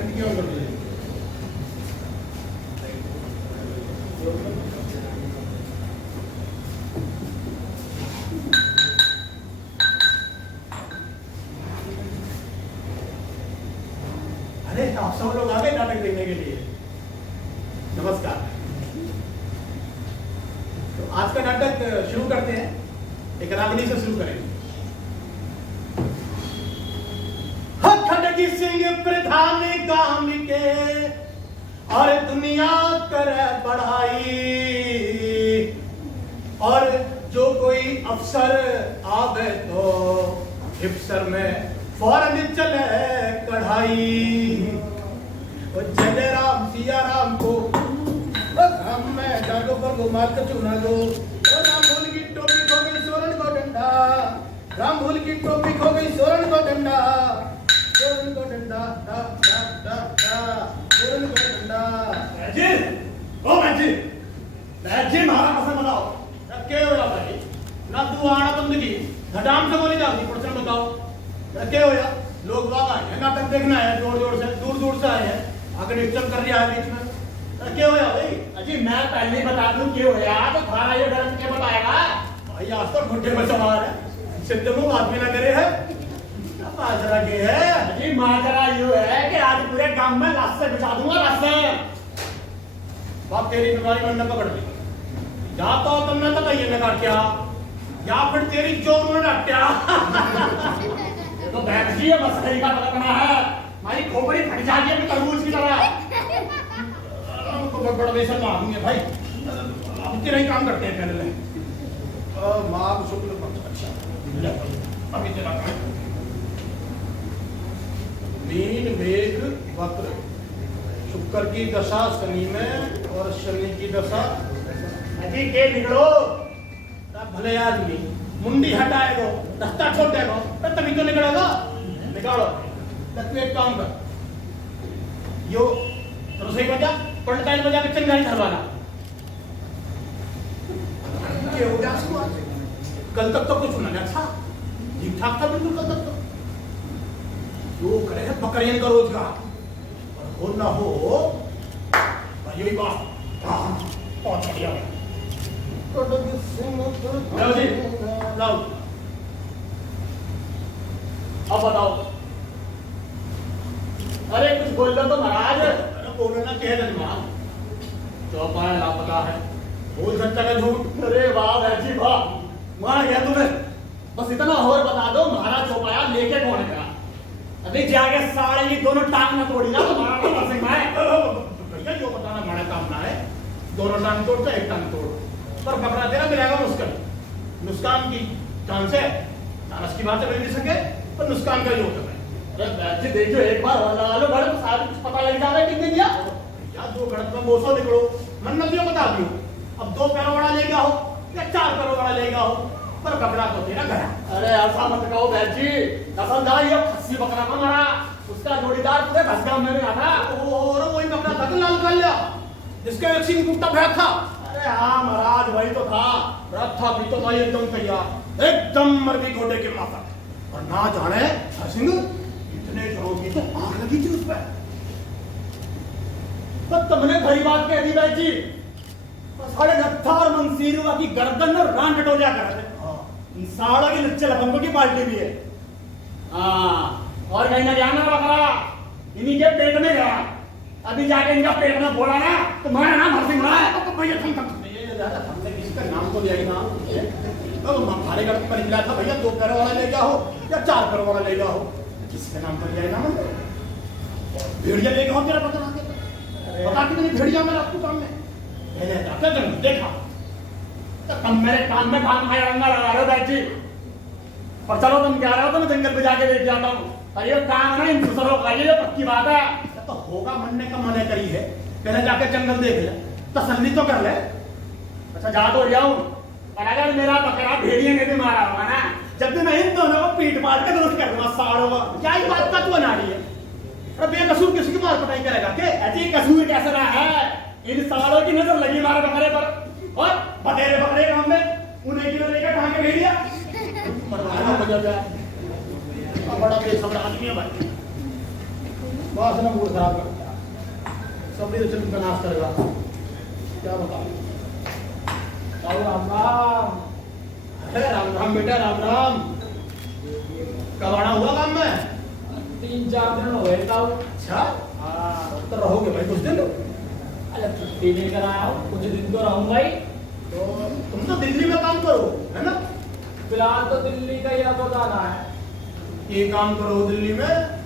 क्यों कर रही है? अरे आप सब लोग आ गए नाटक देखने के लिए। नमस्कार। तो आज का नाटक शुरू करते हैं। एक रागनी से शुरू करेंगे। खड़गी सिंह प्रधान काम के और दुनिया करे बढ़ाई, और जो कोई अफसर आवे तो हिप्सर में फौरन चले कढ़ाई। जय राम सिया राम को हम में जागो पर घुमा के चुना लो। राम भूल की टोपी खो गई सोरन को डंडा, राम भूल की टोपी खो गई सोरन को डंडा, सोरन को डंडा दा दा दा दा, सोरन को डंडा। जी ओ जी मारा पसंद बताओ क्या हो भाई? ना तू आना बंदगी घटाम से बोली जाती प्रश्न बताओ क्या हो? लोग बाग आए हैं, नाटक देखना है, दूर से आए हैं, आगे डिस्टर्ब कर दिया है बीच में। क्या हो भाई? अजी मैं पहले बता दूं क्यों होया तो खाना ये डर के बताएगा भाई। आज तो घुट्टे में सवार है, सिद्ध मुंह आदमी ना करे है, माजरा के है। अजी माजरा यूं है कि आज पूरे गांव में रास्ते बिछा दूंगा रास्ते। बाप तेरी बीमारी में न पकड़ ली जाता हो तुमने बताइए मैं क्या, या फिर तेरी चोर में डटया। ये तो बैठी है मसखरी का पकड़ना है, हमारी खोपड़ी फट जाती है तरबूज की तरह। तो बड़ा बेसन मारूंगे भाई, अब तेरा ही काम करते हैं पहले। माघ शुक्ल पक्ष, अच्छा अभी तेरा काम। मीन मेघ वक्र, शुक्र की दशा शनि में और शनि की दशा। अजी के निकलो भले आदमी मुंडी हटाएगो, रास्ता छोड़ देगो तो तभी तो निकलेगा। निकालो तू एक काम कर, यो रसोई बजा पंडिताइन बजा के चंगाई धरवाना। क्या हो गया आपको? कल तक तो कुछ ना था, ठीक ठाक था बिल्कुल कल तक तो। जो करे है बकरियन का रोजगार, और हो ना हो यही बात। बहुत बढ़िया। लाओ जी, लाओ। अब बताओ। अरे कुछ बोल लो तो महाराज। अरे बोलो ना, कह जजमान चौपाया लापता है, बोल सकता है झूठ। अरे वाह जी वाह, मार गया तुम्हें। बस इतना और बता दो महाराज चौपाया लेके कौन गया? अभी जाके सारे ये दोनों टांग ना तोड़ी ना तो महाराज का सिंह है। भैया जो बताना हमारा काम ना है, दोनों टांग तोड़ता एक टांग तोड़, पर पकड़ा देना मिलेगा मुस्कान। नुकसान की चांस है, चांस की बात है मिल सके पर नुकसान का योग है। अरे बैठ देखो एक बार और लगा लो बड़े सारे कुछ पता लग जाएगा कितने दिया। या दो गणत में बोसो निकलो, मन्नतियों बता दियो। अब 2 पैरों वाला ले गया हो या 4 पैरों वाला ले गया हो, पर पकड़ा तो तेरा गया। अरे ऐसा मत कहो बैठ जी, कसमदार ये खस्सी बकरा का मारा, उसका जोड़ीदार पूरे घसगांव में भी आता। और वही बकरा था कि लाल कालिया जिसका एक सिंह टूटा भैया था। अरे हाँ महाराज वही तो था। रात था भी तो भाई एकदम तैयार, एकदम मर्दी घोड़े के माथा, और ना जाने सिंह इतने जोरों की तो आग लगी थी उस पर। तो तुमने भरी बात कह दी बैठ जी। साढ़े नत्था और मंसीरुआ की गर्दन में रान टटोलिया कर रहे। साड़ा की लच्चे लफंगों की पार्टी भी है। हाँ और कहीं ना जाना बकरा इन्हीं के पेट में गया। अभी जाके इनका पेट में बोला ना तो मेरा नाम हरसिंह है। तो भैया हमने किसी का नाम तो लिया ही ना। तो हमारे घर पर निकला था भैया 2 पैरों वाला ले गया हो या 4 पैरों वाला ले गया हो, किसके नाम पर लिया ना? भेड़िया ले गया हो तेरा पता ना, बता कितनी भेड़िया में आपको काम में पहले जाकर जन्म देखा। तो तुम मेरे कान में कान खाया रंगा लगा रहे हो बैठ जी। और चलो तुम क्या रहे हो तो मैं जंगल पे जाके देख जाता हूँ। अरे काम है इन दूसरों का, ये पक्की बात है। तो होगा मरने का मने करी है, पहले जाके जंगल देख ले, तसल्ली तो कर ले। अच्छा जा तो जाऊं, और अगर मेरा बकरा भेड़िए ने भी मारा होगा ना, जब भी मैं इन दोनों को पीट पाट के दुरुस्त कर दूंगा साड़ों को। क्या ही बात का तू बना रही है? अरे बेकसूर किसी की मार पटाई करेगा के? ऐसी कसूर कैसे ना है? इन साड़ों की नजर लगी हमारे बकरे पर, और बटेरे बकरे हम में उन्हें क्यों लेकर कहां के भेड़िया मरवाना हो जाता है। बड़ा बेसब्र आदमी है भाई, बस ना मूड खराब कर दिया। सब भी तो चल का नाश करेगा, क्या बताऊं। राम राम। अरे राम राम बेटा, राम राम। कब आना हुआ काम में? 3-4 दिन हो गए ताऊ। अच्छा, तो रहोगे भाई कुछ दिन? अरे छुट्टी लेकर आया हूँ, कुछ दिन तो रहूंगा ही। तो तुम तो दिल्ली में काम करो, है ना? फिलहाल तो दिल्ली का ही आपको जाना है। ये काम करो दिल्ली में?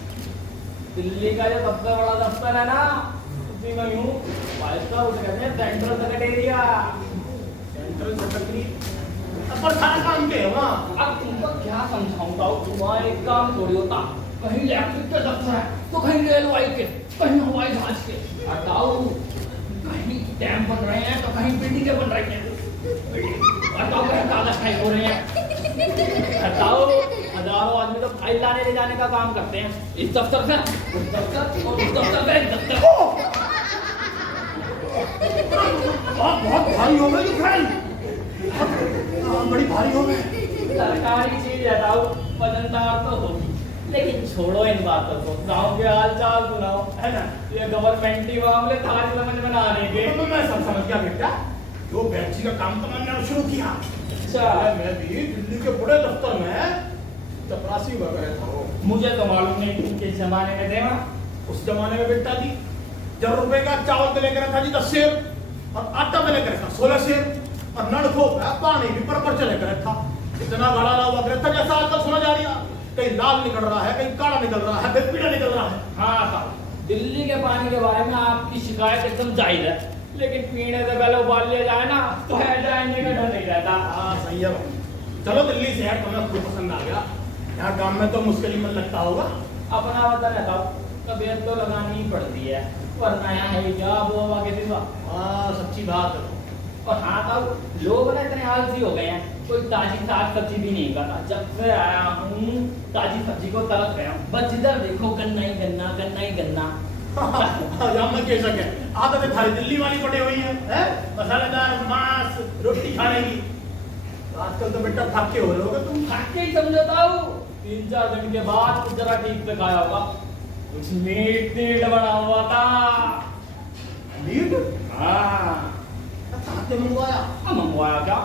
दिल्ली का जो सबसे बड़ा दफ्तर है ना, उसी में यूं फाइव उसे कहते हैं सेंट्रल सेक्रेटेरिया। सेंट्रल सेक्रेटरी पर सारा काम के है वहाँ। अब तुमको क्या समझाऊं ताऊ, तुम्हारा एक काम थोड़ी होता। कहीं इलेक्ट्रिक के दफ्तर है तो कहीं रेलवे के, कहीं हवाई जहाज के। और ताऊ कहीं डैम बन रहे हैं तो कहीं बिल्डिंगें बन रही हैं। और ताऊ कहीं कागज फाइल हो रहे हैं। और ताऊ हजारों आदमी तो फाइल लाने ले जाने का काम करते हैं, इस दफ्तर से उस दफ्तर और उस दफ्तर से इस दफ्तर। बहुत भारी हो गई फाइल, बड़ी भारी हो गई। सरकारी चीज है ताऊ, वजनदार तो होगी, लेकिन छोड़ो इन बातों को, गांव के हाल चाल सुनाओ, है ना। ये गवर्नमेंटी मामले थारी समझ में ना आने के। तो मैं सब समझ गया बेटा, जो बैची का काम तो मैंने शुरू किया। अच्छा, मैं भी दिल्ली के बड़े दफ्तर में चपरासी हुआ करता हूँ। मुझे तो मालूम नहीं कि किस जमाने में थे वहाँ। उस जमाने में बेटा जी, जब रुपए का चावल पे लेकर रखा जी 10 सेर, और आटा पे लेकर रखा 16 सेर, और नलखों का पानी भी पर चले कर रखा। इतना बड़ा लाल हुआ करता जैसा आजकल सुना जा रहा, कहीं लाल निकल रहा है, कहीं काला निकल रहा है, कहीं पीला निकल रहा है। हाँ साहब, दिल्ली के पानी के बारे में आपकी शिकायत एकदम जायज है, लेकिन पीने से पहले उबाल लिया जाए ना तो है जाने का डर नहीं रहता। हाँ सही है भाई। चलो दिल्ली शहर तुम्हें खूब पसंद आ गया। यहाँ काम में तो मुश्किल ही मन लगता होगा। अपना वतन है ताऊ, तबीयत तो लगानी ही पड़ती है, वरना यहाँ है क्या वो हवा के सिवा। हाँ सच्ची बात है। और हाँ ताऊ, लोग ना इतने आलसी हो गए हैं, कोई ताजी साग सब्जी भी नहीं खाता। जब से आया हूँ ताजी सब्जी को तरस गया हूँ, बस जिधर देखो गन्ना ही गन्ना, गन्ना ही गन्ना। यहाँ कह सके आदतें थारी दिल्ली वाली पड़ी हुई है? मसालेदार मांस रोटी खाने की। आजकल तो बेटा थके हो रहे होगे तुम। खाके ही समझता हूँ, 3-4 दिन के बाद कुछ जरा ठीक से खाया होगा। कुछ मीट मीट बना हुआ था। मीट? हाँ। कहाँ से मंगवाया? मंगवाया क्या?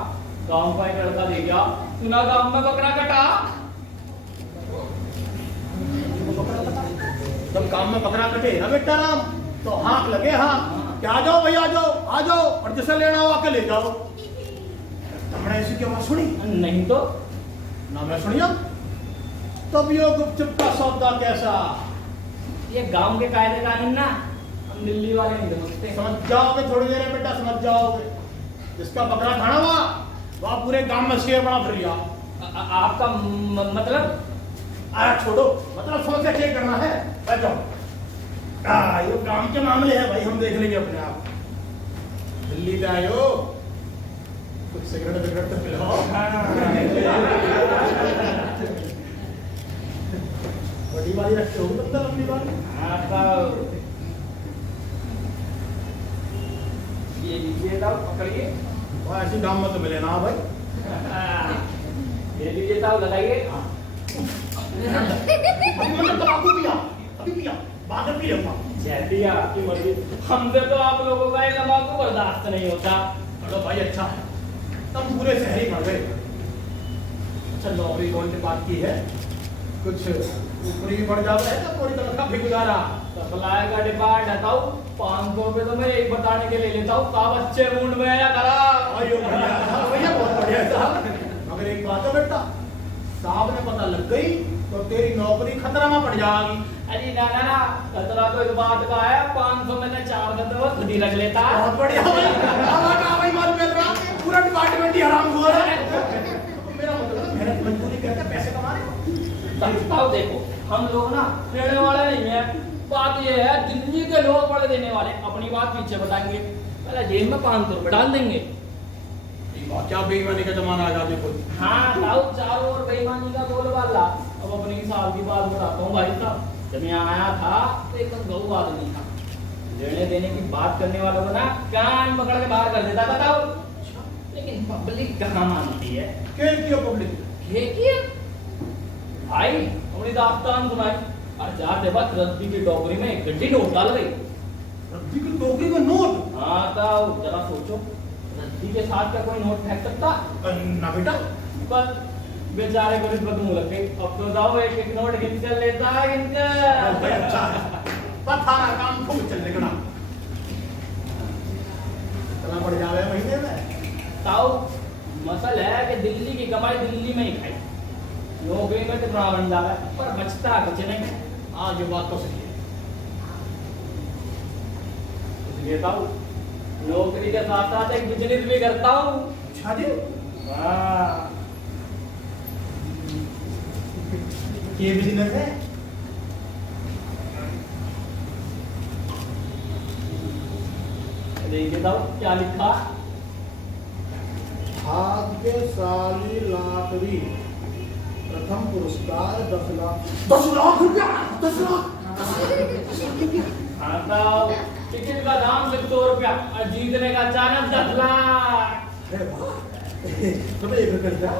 गाँव का एक लड़का दे गया, सुना गाँव में बकरा कटा। जब काम में बकरा कटे ना बेटा राम, तो हाँक लगे हाँ कि आ जाओ भैया, आ जाओ, और जिसे लेना हो आके ले जाओ। तुमने ऐसी की आवाज सुनी? नहीं तो ना मैं सुनिया। तब यो गुपचुप का सौदा कैसा? ये गांव के कायदे कानून ना हम दिल्ली वाले नहीं समझते। समझ जाओगे थोड़ी देर में बेटा, समझ जाओगे। जिसका बकरा खाना हुआ वह पूरे गांव में शेर बना फिर लिया। आपका मतलब? अरे छोड़ो, मतलब समझ के क्या करना है, बैठो। ये काम के मामले है भाई, हम देख लेंगे अपने आप। दिल्ली पे आयो, कुछ सिगरेट विगरेट तो पिलाओ। बड़ी वाली रखते हो बंदा, लंबी वाली। ये लीजिए ताऊ, पकड़िए। वो ऐसी दाम में तो मिले ना भाई। ये लीजिए ताऊ, लगाइए। अभी मैंने तंबाकू पिया, अभी पिया, बाद में पिया। जैसी आपकी मर्जी, हमसे तो आप लोगों का ये तंबाकू बर्दाश्त नहीं होता। चलो भाई अच्छा है, तुम पूरे शहरी बढ़ गए। अच्छा नौकरी कौन सी बात की है? कुछ ऊपरी भी बढ़ जाता है तो पूरी तरह भी गुजारा। सप्लाई का डिपार्ट है ताऊ, 500 रुपए तो मैं एक बताने के ले लेता हूँ, का बच्चे मूड में या करा। आयो भैया बहुत बढ़िया साहब। मगर एक बात है बेटा, साहब ने पता लग गई तो तेरी नौकरी खतरा में पड़ जाएगी। अरे ना ना ना, खतरा तो इस बात का है, 500 में 4 गद्दे वो खुद ही रख लेता है। बहुत बढ़िया भाई, मालूम है तेरा पूरा डिपार्टमेंट ही हराम हुआ है। मेरा मतलब मेहनत मजदूरी करके पैसे कमा रहे हो। ताऊ देखो, हम लोग ना लेने वाले नहीं है, बात ये है दिल्ली के लोग बड़े देने वाले। अपनी बात पीछे बताएंगे, पहले जेब में 500 रुपए डाल देंगे। क्या बेईमानी का जमाना आ जाए कोई। हाँ ताऊ, चारों ओर बेईमानी का बोलबाला। अब अपनी साल की बात बताता हूँ भाई साहब, जब यहाँ आया था तो एकदम गऊ आदमी था। लेने देने की बात करने वालों को ना कान पकड़ के बाहर कर देता था ताऊ। लेकिन पब्लिक कहाँ मानती है। क्या पब्लिक? भाई अपनी दास्तान सुनाई, और जाते वक्त रद्दी की टोकरी में एक गड्डी नोट डाल गई। रद्दी की टोकरी में नोट? हाँ ताऊ, जरा सोचो, रद्दी के साथ क्या कोई नोट फेंक सकता? ना बेटा। पर बेचारे को रिश्वत मुंह लग गई। अब तो जाओ एक एक नोट गिन कर लेता है, गिन कर। अच्छा पता ना काम खूब चल रहा चला पड़ जावे महीने में। ताऊ मसल है कि दिल्ली की कमाई दिल्ली में ही खाई, नौकरी में तो बड़ा बन जावे पर बचता कुछ नहीं। हाँ ये बात तो सही है। इसलिए ताऊ नौकरी के साथ साथ एक बिजनेस भी करता हूँ। अच्छा जी। वाह, ये बिजनेस है? देखिए ताऊ क्या लिखा। भाग्यशाली लॉटरी प्रथम पुरस्कार 10 लाख। 10 लाख रुपया? 10 लाख? हाँ ताऊ, टिकट का दाम सिर्फ 100 रुपया और जीतने का चांस 10 लाख। अरे वाह, तो एक कर दिया।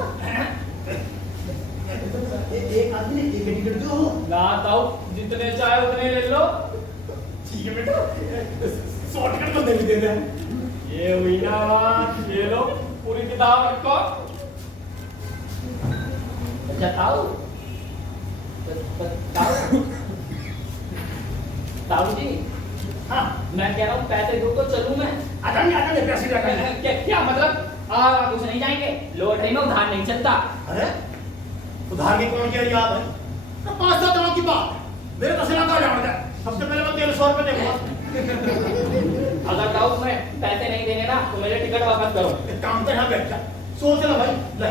एक आदमी ने एक टिकट दो। ना ताऊ, जितने चाहे उतने ले लो। ठीक है बेटा, 100 टिकट तो दे दे। ये हुई ना बात, ये लो पूरी किताब रखो। अच्छा ताऊ, ताऊ ताऊ जी, हाँ मैं कह रहा हूँ पैसे दो तो चलूं मैं। आजाने पैसे लगा। क्या मतलब? कुछ नहीं जाएंगे, लॉटरी में उधार नहीं चलता। अरे उधार की कौन क्या याद है? 5-7 लाख की बात है। मेरे पास लगा जाना है। सबसे पहले मैं 1300 रुपए देगा। अगर ताऊ मैं पैसे नहीं देंगे ना तो मेरे टिकट वापस करो। एक काम कर, यहाँ बैठ जा, सोच ले भाई। ले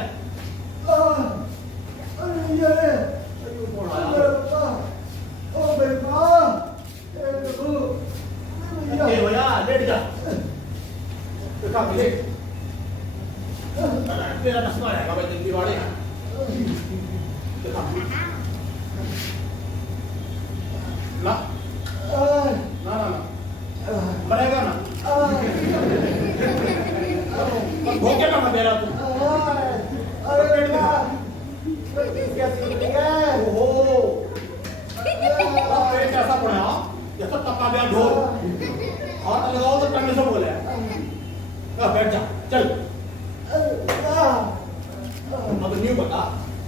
भैया लेट जा। तेरा नस्मा रहेगा भाई, दिल्ली वाले ना ना ना ना मरेगा ना। भूखे का मत दे रहा तू। ओहो, पेट कैसा पड़ा? जैसा तपा गया ढोल। हाथ लगाओ तो टंगे से बोले। बैठ जा, चल। अब न्यू बता,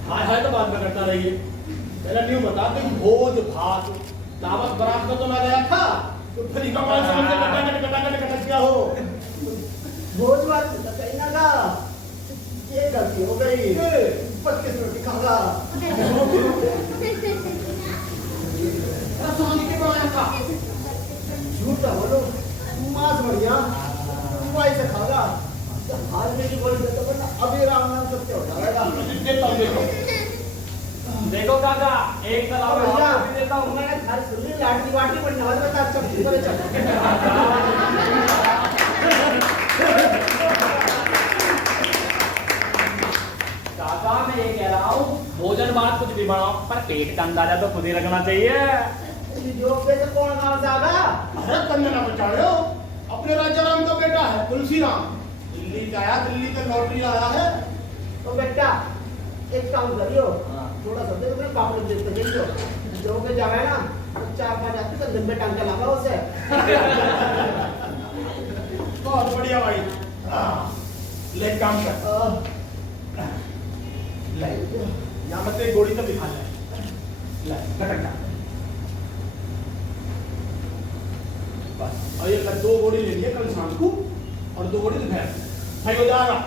हाय हाय तो बात में करता रहिए। पहले न्यू बता कि भोज भात दावत बरात में तो मैं गया था, तो फिर कमाल से मुझे कटा क्या हो? भोज भात कहीं ना का ये गलती हो गई। 25 रोटी खाऊंगा। सोनी के बनाया था। झूठ ना बोलो, मांस बढ़िया वही से खाऊंगा। आज मेरी बोली तो वरना अभी राम नाम सत्य हो जाएगा। देखो काका, एक तलाव में भैया, भी देता हूँ। मैंने घर सुनी लाठी वाटी बनने वाले बता अच्छा बोले चल। काका मैं ये कह रहा हूँ, भोजन बात कुछ भी बनाओ पर पेट का अंदाजा तो खुद ही रखना चाहिए। जो पे से कौन गांव से आगा? अरे कन्या ना बचा रहे हो, अपने राजा राम का बेटा है तुलसी राम। दिल्ली का आया, दिल्ली का लॉटरी आया है। तो बेटा एक काम करियो, थोड़ा सा दे मैं पापड़ देते देखियो। जो के जावे ना 4-5 आदमी तो दिन में टांग के लगा उसे। बहुत बढ़िया भाई। ले काम कर। ले यहाँ मत एक गोली तो दिखा ले। ले कटक बस। और ये 2 गोली ले लिए कल शाम को और 2 गोली दोपहर सही हो जाएगा।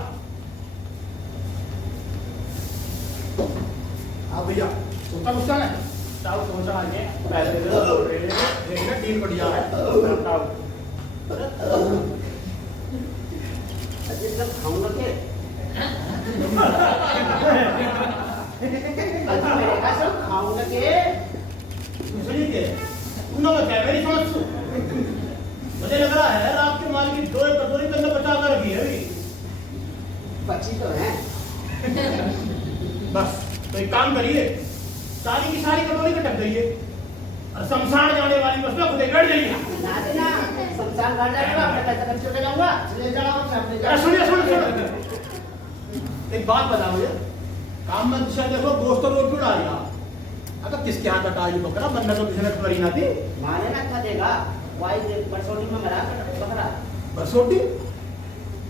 हाँ भैया, सोचा मुझका है ताऊ सोचा आगे पैसे दे दो। देखना डील बढ़िया है। ताऊ अरे सब खाऊंगा के? अच्छा खाऊंगा के? सुनिए के तुम लोग क्या मेरी समझ सु मुझे लग रहा है रात के माल की 2 कटोरी तो मैं बचा कर रखी है अभी। बची तो है। बस तो एक काम करिए, सारी की सारी कटोरी कटक गई और शमशान जाने वाली बस में खुदे बैठ जाइए। ना देना शमशान घाट जाएगा, मैं पैसा खर्च करके जाऊंगा। ले जाऊंगा मैं अपने घर। सुनिए एक बात बताओ मुझे, काम में दिशा देखो दोस्तों रोड क्यों डालिए आप? अगर किसके हाथ का ये बकरा बनने तो किसी ने खबर ही ना थी। माने ना अच्छा देगा वाई दे बरसोटी में मरा बकरा बरसोटी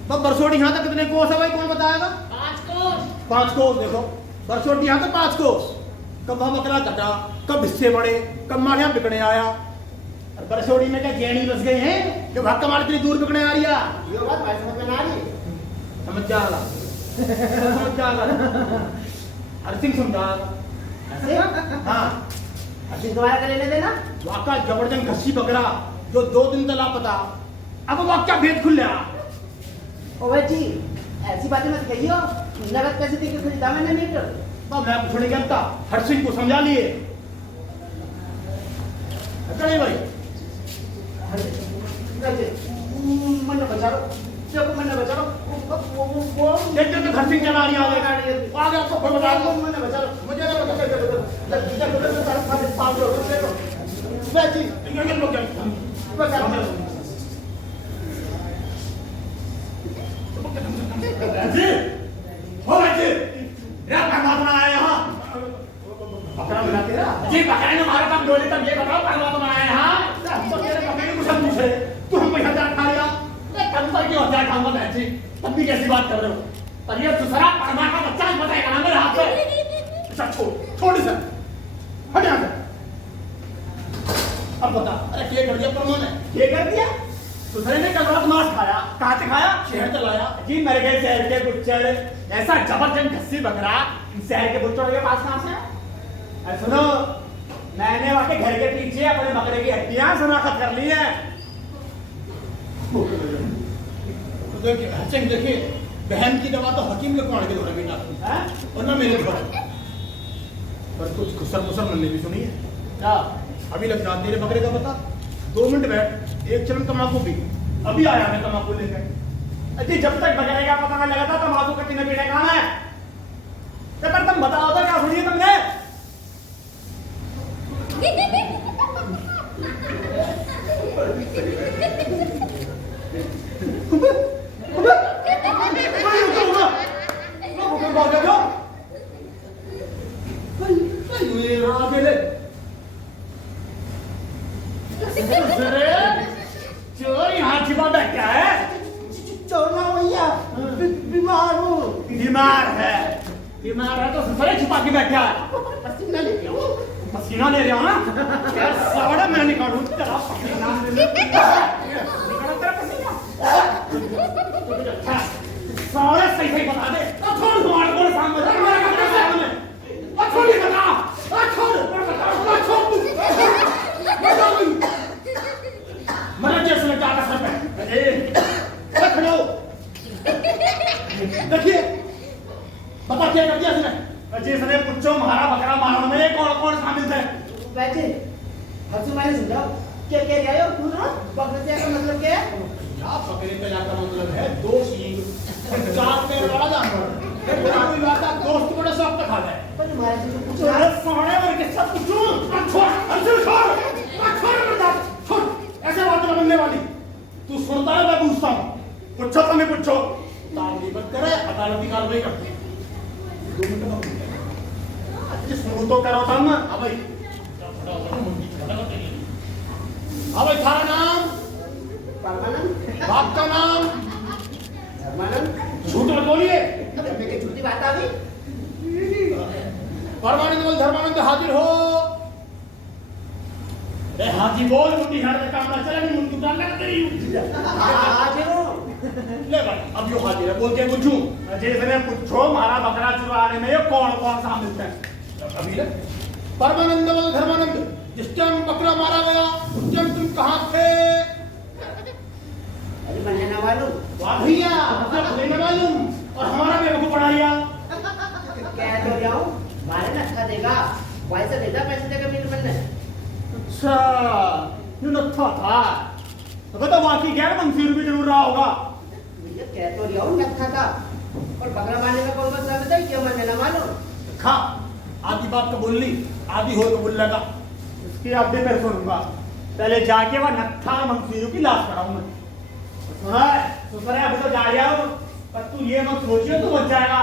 तो बरसोटी यहाँ तक कितने कोस है भाई कौन बताएगा? 5 कोस। 5 कोस देखो बरसोटी यहाँ तक 5 कोस। कब वहाँ बकरा कटा, कब हिस्से बड़े, कब मार यहाँ बिकने आया। और बरसोटी में क्या जैनी बस गए हैं जो भाग मार इतनी दूर बिकने आ रही है। ये बात भाई समझ में ना आ रही समझ जाएगा समझ जाएगा हर सिंह समझाएगा। ऐसे हाँ अभी दोबारा कर लेने देना वाका जबरदस्त घसी बकरा जो 2 दिन तक लापता अब वाक्या भेद खुल गया। ओ भाई जी ऐसी बातें मत कहियो नगद पैसे दे के खरीदा मैंने मीटर तो मैं थोड़ी जानता हर सिंह को समझा लिए नहीं भाई मन बचा लो देखो मन बचा लो वो देख देख हर सिंह चला रही है आगे आपको खुद बता दो मन बचा लो मुझे ना बता जी हो जी रात परमात्मा आया यहाँ बकरा मिला तेरा जी बकरा ने हमारा काम डोले तक ये बताओ परमात्मा आया यहाँ हम तो तेरे बकरे को सब पूछे तू हम पैसा जा खा लिया तब तक क्यों हजार खाऊंगा मैं जी तब भी कैसी बात कर रहे हो पर ये दूसरा परमात्मा बच्चा ही बताएगा ना मेरे हाथ से अच्छा छोड़ इसे हट यहाँ से अब बता अरे क्या कर दिया प्रमोद ने क्या कर दिया दूसरे ने कल रात मांस खाया कहाँ से खाया शहर चलाया जी मेरे गए शहर के बुच्चर ऐसा जबरदस्त घस्सी बकरा शहर के बुच्चर के पास कहाँ से अरे सुनो मैंने वहां के घर के पीछे अपने बकरे की हड्डियां शनाख्त कर ली है देखिए देखिए बहन की दवा तो हकीम के कुआड़ के दौरे में डालती है और ना मेरे घर पर कुछ खुसर मुसर मैंने भी सुनी है क्या अभी लग जाते तेरे बकरे का पता 2 मिनट बैठ एक चरण तम्बाकू पी अभी आया मैं तम्बाकू लेकर अजी जब तक बकरे का पता नहीं लगा था तम्बाकू का कितने पीने कहाँ है तो पर तुम बताओ तो क्या सुनिए तुमने चोर यहाँ छिपा बैठा है चोरना भैया बीमार हूँ बीमार है तो ससुरे छिपा के बैठा है पसीना लेके आओ पसीना ले रहा ना यार सावड़ा मैं निकालूं तेरा पसीना निकालो तेरा पसीना सावड़ा सही सही बता दे छोड़ हमारे को सामने मेरा कमरा सामने छोड़ ही बता छोड़ मरा जैसे लगा था सर पे अरे खड़ो देखिए बता क्या कर दिया इसने जी इसने पुच्छो हमारा बकरा मारने में कौन कौन शामिल थे वैसे हंसू मैंने समझाओ क्या क्या गया हो ना बकरे से का मतलब क्या है क्या बकरे का जाता मतलब है 2 सींग 4 पैर वाला जानवर कोई बात है दोस्त बड़े शौक का खाता है पर हमारे से पूछो अरे सोने और के सब पूछूं छोड़ अंशु छोड़ मत छोड़ ऐसे बात ना बनने वाली तू सुनता है मैं पूछता हूं पूछो तो मैं पूछो ताली मत करे अदालती कार्रवाई करते 2 मिनट में अच्छे सुनो तो करो तब ना अब भाई अब भाई थारा नाम परमानंद बाप का नाम परमानंद झूठ मत बोलिए मैं की झूठी बात आ गई परमानंद बोल धर्मानंद हाजिर हो ए हाजी बोल मुट्ठी घर में काम ना चले नहीं मुट्ठी उतार लग तेरी हाजिर हो ले भाई अब यो हाजिर है बोल के पूछूं जैसे पूछो हमारा बकरा चुराने में ये कौन कौन शामिल थे अभी ले परमानंद बोल धर्मानंद जिस टाइम बकरा मारा गया उस टाइम तुम कहाँ थे अरे मैं ना मालूम वाह भैया मतलब तुम्हें न मालूम और हमारा बेवकूफ बना लिया क्या तो जाऊं मारे ना अच्छा देगा वैसे देता पैसे देगा मेरे बनने अच्छा ये नत्था था तो बता बाकी क्या मंसूर भी जरूर रहा होगा भैया क्या तो जाऊं अच्छा था और बकरा मारने का कौन सा बताइए क्यों मैंने ना मालूम खा आधी बात तो बोल ली आधी हो तो बोल लगा इसकी अब भी मैं सुनूंगा पहले जाके वह नत्था मंसूर की लाश कराऊं मैं सुना है सुना अभी तो जा रहा हूं पर तू ये मत सोचियो तो बच जाएगा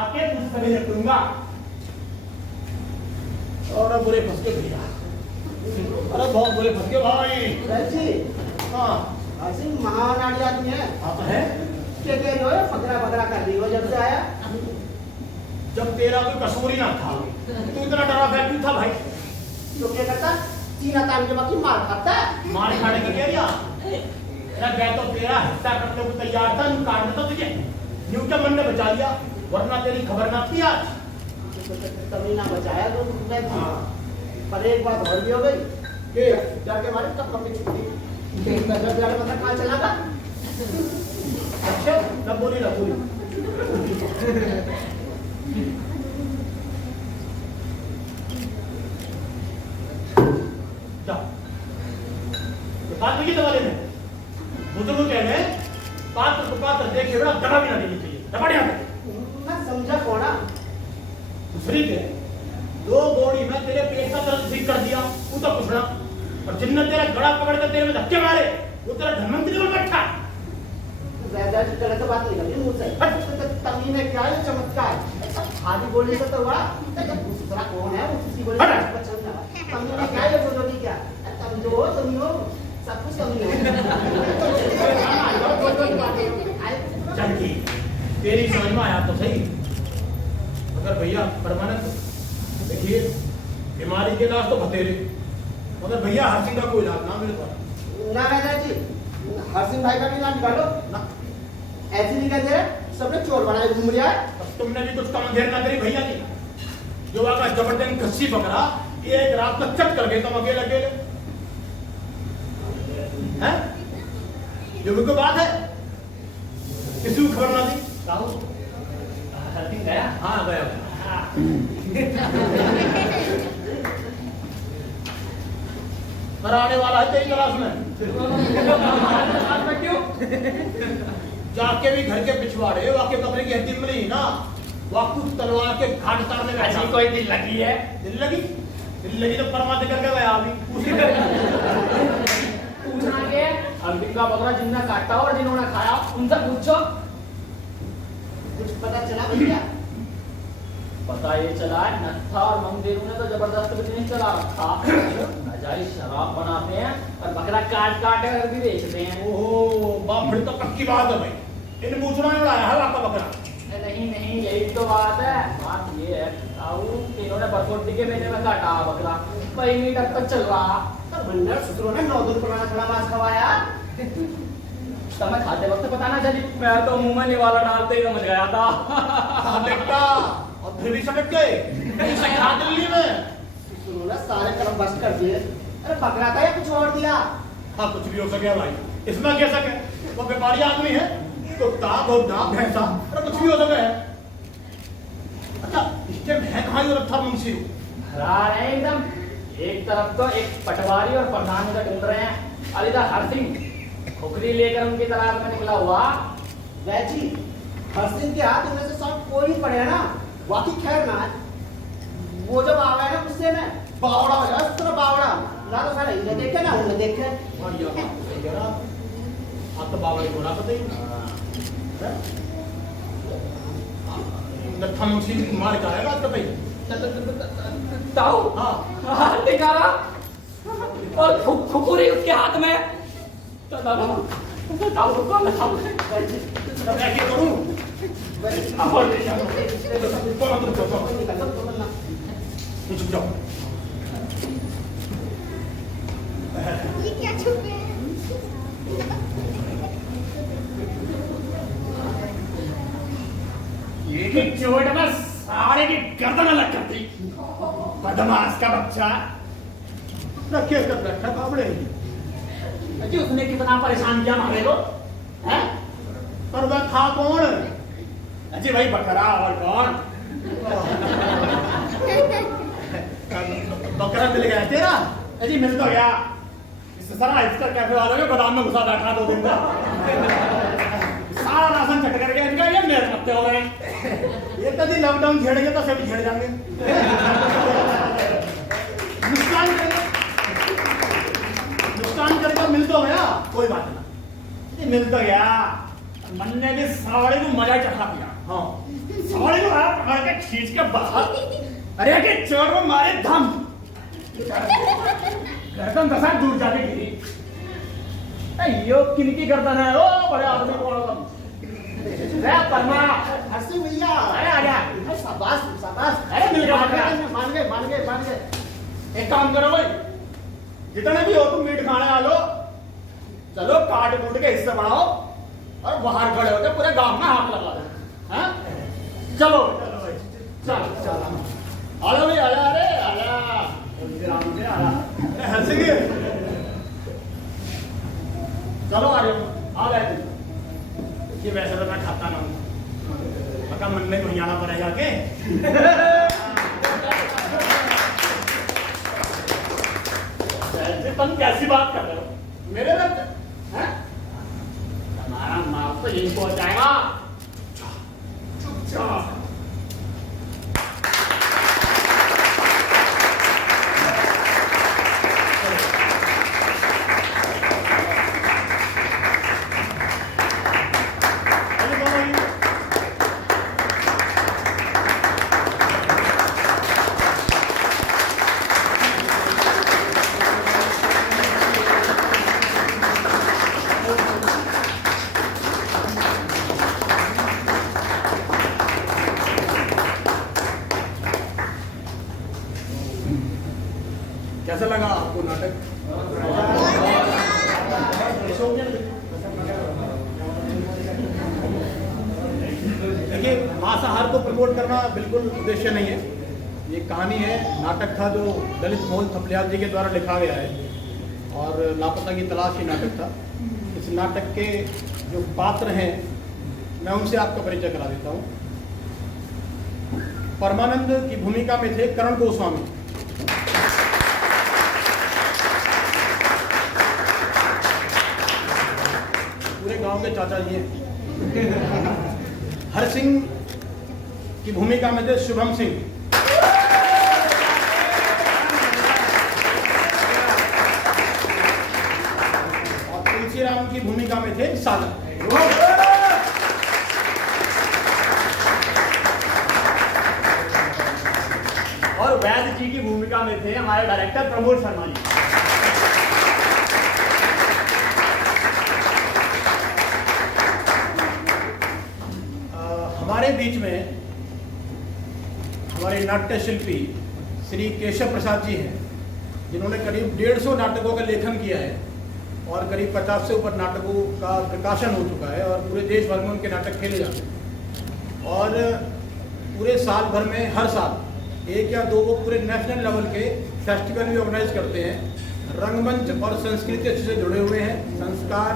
आके तुझसे भी निपटूंगा और बुरे फंस गए भैया, अरे बहुत बुरे फंस गए भाई। जी हाँ हर्षिंग महानाड़ी आदमी है। हाँ तो है। क्या कह रहे हो फकरा फकरा कर रही हो जब से आया? जब तेरा कोई कसूर ही ना था तू इतना डरा बैठ क्यों था भाई? तो क्या करता? चीना तान के बाकी मार खाता है। मार खाने की कह दिया गया तो तेरा हिस्सा करने को तैयार था, न्यू काट देता तुझे, न्यू क्या मन ने बचा लिया, वरना तेरी खबर ना थी आज। कभी ना बचाया तो मैं जी। पर एक बात और भी हो गई कि जाके हमारे कब कब की छुट्टी एक नजर जाने पता कहाँ चला था। अच्छा ना बोली ना बोली। जा तो बात मुझे दबा लेने बुजुर्ग कह रहे हैं पात्र को पात्र देखे बड़ा दबा भी ना देनी चाहिए, दबा नहीं। मैं समझा कौन? दूसरी के दो गोड़ी में तेरे पेट का दर्द ठीक कर दिया वो तो कुछ ना, और जिनने तेरा गड़ा पकड़ कर तेरे में धक्के मारे वो तेरा धनवंतरी में बैठा। ज्यादा गलत बात नहीं करनी मुझसे। तमी में क्या है चमत्कार आदि बोलने से तो हुआ जब दूसरा कौन है वो किसी बोले पसंद ना तमी में क्या है बोलो की क्या तुम जो तुम हो सब कुछ तुम हो। चल तेरी समझ में आया तो सही, मगर भैया परमानेंट देखिए बीमारी के इलाज तो बतेरे, मगर भैया हर्षिंग का कोई इलाज ना मेरे पास। ना राजा जी हर्षिंग भाई का भी नाम निकालो ना ऐसे नहीं कहते रहे सबने चोर बनाए घूम रहा है। अब तुमने भी कुछ कम देर ना करी भैया जी, जो आका जबरदस्त कस्सी पकड़ा एक रात में चट कर गए तुम अकेले अकेले हैं। जो भी कोई बात है किसी को खबर ना दी। राहुल हर्षिंग गया? हाँ गया कराने वाला है तेरी तलाश में क्यों? जाके भी घर के पिछवाड़े वाके कमरे की हड्डी मिली ना, वाकू तलवार के घाट उतारने में ऐसी कोई दिल लगी है? दिल लगी तो परमात्मा करके गया अभी पूछना के हर्षिंग का बकरा जिन्होंने काटा और जिन्होंने खाया उनसे पूछो। कुछ पता चला भैया? पता ये चला है नत्था और मंगदेरू ने तो जबरदस्त बिजनेस चला रखा। नजारी शराब बनाते हैं और बकरा काट काट कर भी बेचते हैं। ओहो बाप फिर तो पक्की बात है भाई, इन पूछना ही उड़ाया है आपका बकरा। नहीं नहीं यही तो बात है। बात ये है इन्होंने बरकोटी के मेले में काटा बकरा, वही मीटर पर चल रहा। तो भंडार ससुरों ने 9 दिन पुराना खड़ा मांस खवाया। समय खाते वक्त पता ना चली, मैं तो मुंह में निवाला डालते ही समझ गया था। हाँ बेटा और फिर भी सटक गए इसे खा दिल्ली में। ससुरों ने सारे कर्म बस कर दिए। अरे बकरा था या कुछ और दिया? हाँ कुछ भी हो सके भाई, इसमें क्या सके, वो व्यापारी आदमी है, कुत्ता घोड़ा भैंसा, अरे कुछ भी हो सके। अच्छा इसके मैं कहाँ जो रखा मुंशी हरा रहे हैं एकदम। एक तरफ तो एक पटवारी और प्रधान का ढूंढ रहे हैं, और इधर हरसिंह खुखरी लेकर उनकी तलाश में निकला हुआ। वैजी हरसिंह के हाथ उनमें से सब कोई भी पड़े ना वाकई खैर ना है। वो जब आ गया ना गुस्से में बावड़ा हो जाए तरह बावड़ा ना तो सारा इन्हें देखे ना उन्हें देखे। आप तो बाबा को ना पता ही नत्था मुंशी मार के आएगा आपका भाई। ताऊ हाँ हाथ निकाला और खुकुरी उसके हाथ में। ताऊ को कौन था? तब मैं क्या करूं? चुप जाओ। ये क्या छुपे हैं? ये चोट में सारे की गर्दन अलग कर दी, बदमाश का बच्चा। रखिए कर बैठा काबड़े जी उसने कितना परेशान किया हमारे को, हैं? पर वह था कौन? अजी भाई बकरा और कौन? बकरा मिल गया तेरा? अजी मिल तो गया। इससे सारा हिस्टर कैफे वालों के गोदाम में घुसा बैठा 2 दिन का। सारा राशन चट कर गया इनका, ये मेरे मत्ते हो रहे हैं। ये कभी लॉकडाउन झेड़ेंगे तो सभी झेड़ जाएंगे। नुकसान करके मिल तो गया, कोई बात नहीं। ये मिल तो गया। मन ने भी सावड़े को मजा चखा दिया। हाँ सावड़े को आया पकड़ के खींच के बाहर अरे के चोट में मारे धम गर्दन दसा दूर जाके गिरी। यो किनकी गर्दन है? ओ बड़े आदमी को रे परमा हंसी भैया अरे आ गया। अरे शाबाश शाबाश। अरे मिल गया बकरा। मान गए मान गए मान गए। एक काम करो भाई, जितने भी हो तुम मीट खाने आ लो, चलो काट कूट के हिस्से बनाओ और बाहर खड़े होते पूरे गांव में हाथ लगा दो। हाँ चलो चलो भाई चलो चलो आजा भाई आजा। अरे आजा राम से आजा। हंसेंगे। चलो आ जाओ आ गए तुम। ये वैसे तो मैं खाता ना हूँ, पक्का मन में कहीं आना पड़ेगा के। तुम कैसी बात कर रहे हो? मेरे में हैं? हमारा माल तो यही पहुंच जाएगा। चुपचाप कैसा लगा आपको नाटक? देखिए, मांसाहार को प्रमोट करना बिल्कुल उद्देश्य नहीं है। ये कहानी है, नाटक था जो ललित मोहन थपलियाल जी के द्वारा लिखा गया है और लापता की तलाश ही नाटक था। इस नाटक के जो पात्र हैं मैं उनसे आपका परिचय करा देता हूँ। परमानंद की भूमिका में थे करण गोस्वामी। पूरे गांव के चाचा जी हैं। हर सिंह की भूमिका में थे शुभम सिंह। और तुलसीराम की भूमिका में थे सागर। और वैद्य जी की भूमिका में थे हमारे डायरेक्टर प्रमोद शर्मा जी। हमारे बीच में हमारे नाट्य शिल्पी श्री केशव प्रसाद जी हैं, जिन्होंने करीब 150 नाटकों का लेखन किया है और करीब 50 से ऊपर नाटकों का प्रकाशन हो चुका है और पूरे देश भर में उनके नाटक खेले जाते हैं। और पूरे साल भर में हर साल 1 या 2 वो पूरे नेशनल लेवल के फेस्टिवल भी ऑर्गेनाइज करते हैं। रंगमंच और संस्कृति अच्छे से जुड़े हुए हैं। संस्कार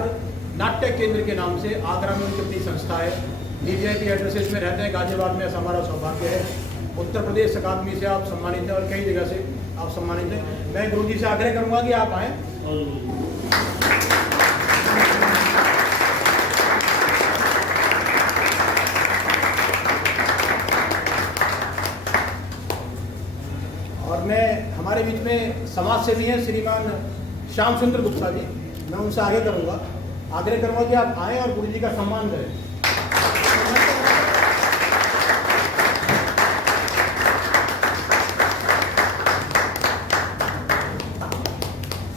नाट्य केंद्र के नाम से आगरा में उनकी अपनी संस्था है। वीवीआईपी एड्रेसेस में रहते हैं। गाजियाबाद में ऐसा हमारा सौभाग्य है। उत्तर प्रदेश अकादमी से आप सम्मानित हैं और कई जगह से आप सम्मानित हैं। मैं गुरु जी से आग्रह करूंगा कि आप आएँ। और मैं हमारे बीच में समाज सेवी हैं श्रीमान श्याम सुंदर गुप्ता जी। मैं उनसे आगे करूंगा, आग्रह करूंगा कि आप आएँ और गुरु जी का सम्मान करें।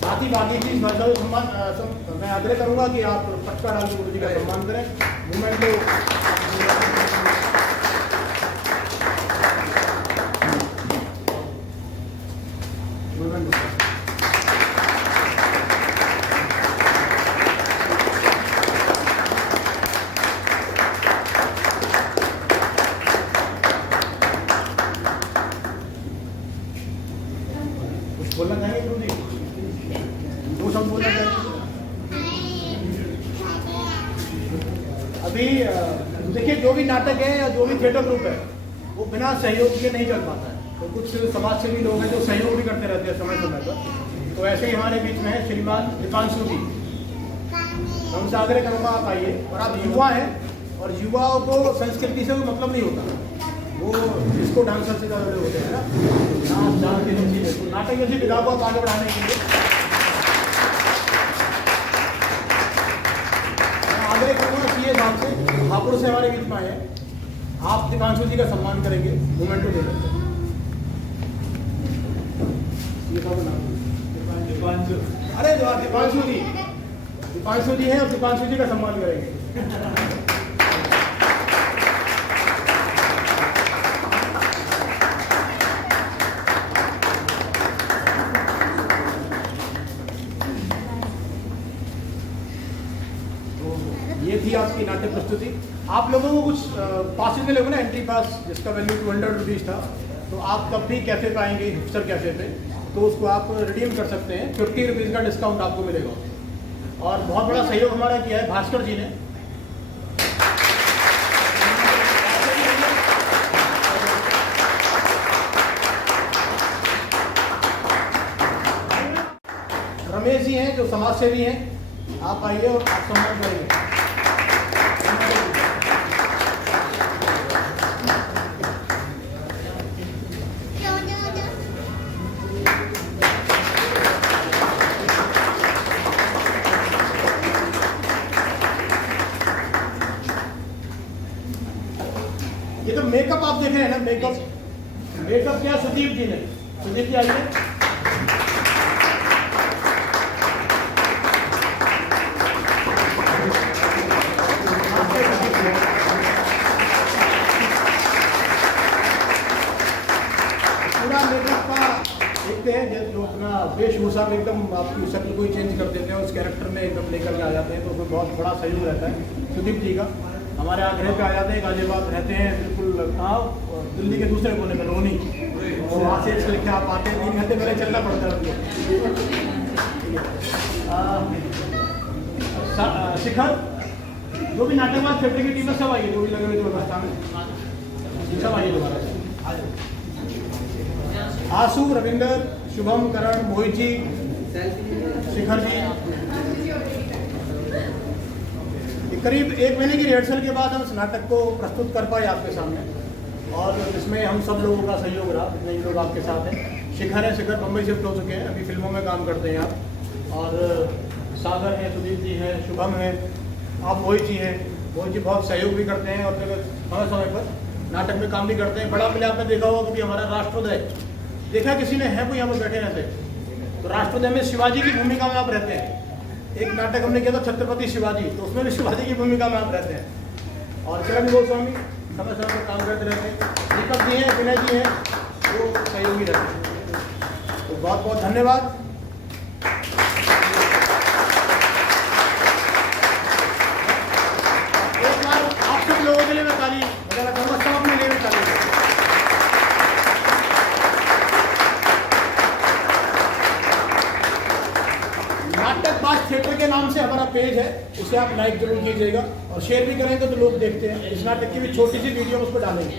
साथ ही बाकी चीज मैं आग्रह करूंगा कि आप पटका डाल के गुरु जी का सम्मान करें। मूवमेंट कुछ बोलना चाहेंगे गुरु जी? दो शब्द बोलना चाहेंगे? अभी देखिए, जो भी नाटक है या जो भी थिएटर ग्रुप है वो बिना सहयोग के नहीं चल पाता है। तो कुछ समाज सेवी लोग हैं जो सहयोग भी करते रहते हैं समय समय पर। तो ऐसे ही हमारे बीच में है श्रीमान दीपांशु जी। मैं उनसे आग्रह करूँगा आप आइए। और आप युवा हैं और युवाओं को संस्कृति से कोई मतलब नहीं होता। वो जिसको डांसर से ज़्यादा होते हैं ना, नाच डांस की चीज़ है। तो नाटक जैसी विधा को आप आगे बढ़ाने के लिए मैं आग्रह करूँगा कि ये नाम से हापुड़ से हमारे बीच में आए हैं। आप दीपांशु जी का सम्मान करेंगे, मोमेंटो दे सकते हैं। दिखाओ नाम। दीपांशु। अरे दीपांशु जी है और दीपांशु जी का सम्मान करेंगे। ये थी आपकी नाट्य प्रस्तुति। आप लोगों को कुछ पासेज मिले होंगे ना, एंट्री पास जिसका वैल्यू 200 रुपीज़ था, तो आप कब भी कैफ़े पे आएंगे हिप्स्टर कैफ़े पे, तो उसको आप रिडीम कर सकते हैं। 50 रुपीज़ का डिस्काउंट आपको मिलेगा। और बहुत बड़ा सहयोग हमारा किया है भास्कर जी ने। रमेश जी हैं जो समाज सेवी हैं, आप आइए और आप सम्मान करेंगे। ये तो मेकअप आप देख रहे हैं ना, मेकअप क्या सुदीप जी ने। सुदीप जी आइए। पूरा मेकअप का देखते हैं, जैसे लोग अपना वेशभूषा में एकदम आपकी शक्ल को ही चेंज कर देते हैं, उस कैरेक्टर में एकदम लेकर के आ जाते हैं, तो उसमें बहुत बड़ा सहयोग रहता है सुदीप जी का। हमारे आगरे पे आ जाते हैं, गाजियाबाद रहते हैं, बिल्कुल दिल्ली के दूसरे कोने में रोनी, और वहाँ से इसलिए आप आते हैं, 3 घंटे पहले चलना पड़ता है उनको। शिखर, जो भी नाटकबाज थिएटर की टीम है सब आइए, जो भी लगे हुए व्यवस्था में सब आइए दोबारा से। आशु, रविंदर, शुभम, करण, मोहित जी, शिखर जी। करीब 1 महीने की रिहर्सल के बाद हम इस नाटक को प्रस्तुत कर पाए आपके सामने, और इसमें हम सब लोगों का सहयोग रहा, जितने भी लोग आपके साथ हैं। शिखर है, शिखर बम्बई शिफ्ट हो चुके हैं, अभी फिल्मों में काम करते हैं आप। और सागर है, सुदीप जी हैं, शुभम है, आप मोहित जी हैं। मोहित जी बहुत सहयोग भी करते हैं और समय समय पर नाटक में काम भी करते हैं। बड़ा मिले आपने देखा होगा कभी हमारा राष्ट्रोदय देखा किसी ने है, कोई यहाँ पर बैठे रहते, तो राष्ट्रोदय में शिवाजी की भूमिका में आप रहते हैं। एक नाटक हमने किया था छत्रपति शिवाजी, तो उसमें भी शिवाजी की भूमिका में आप रहते हैं। और चरण गोस्वामी समय समय पर काम करते रहते हैं। दीपक जी हैं, विनय जी हैं, वो सहयोगी रहते हैं। तो बहुत बहुत धन्यवाद। एक बार आप सब लोगों के लिए मैं ताली बजाना चाहूँगा, सब अपने लिए भी ताली। नाटकबाज थिएटर के नाम से हमारा पेज है, उसे आप लाइक जरूर कीजिएगा और शेयर भी करेंगे तो लोग देखते हैं। इस नाटक की भी छोटी सी वीडियो उस पर डालेंगे।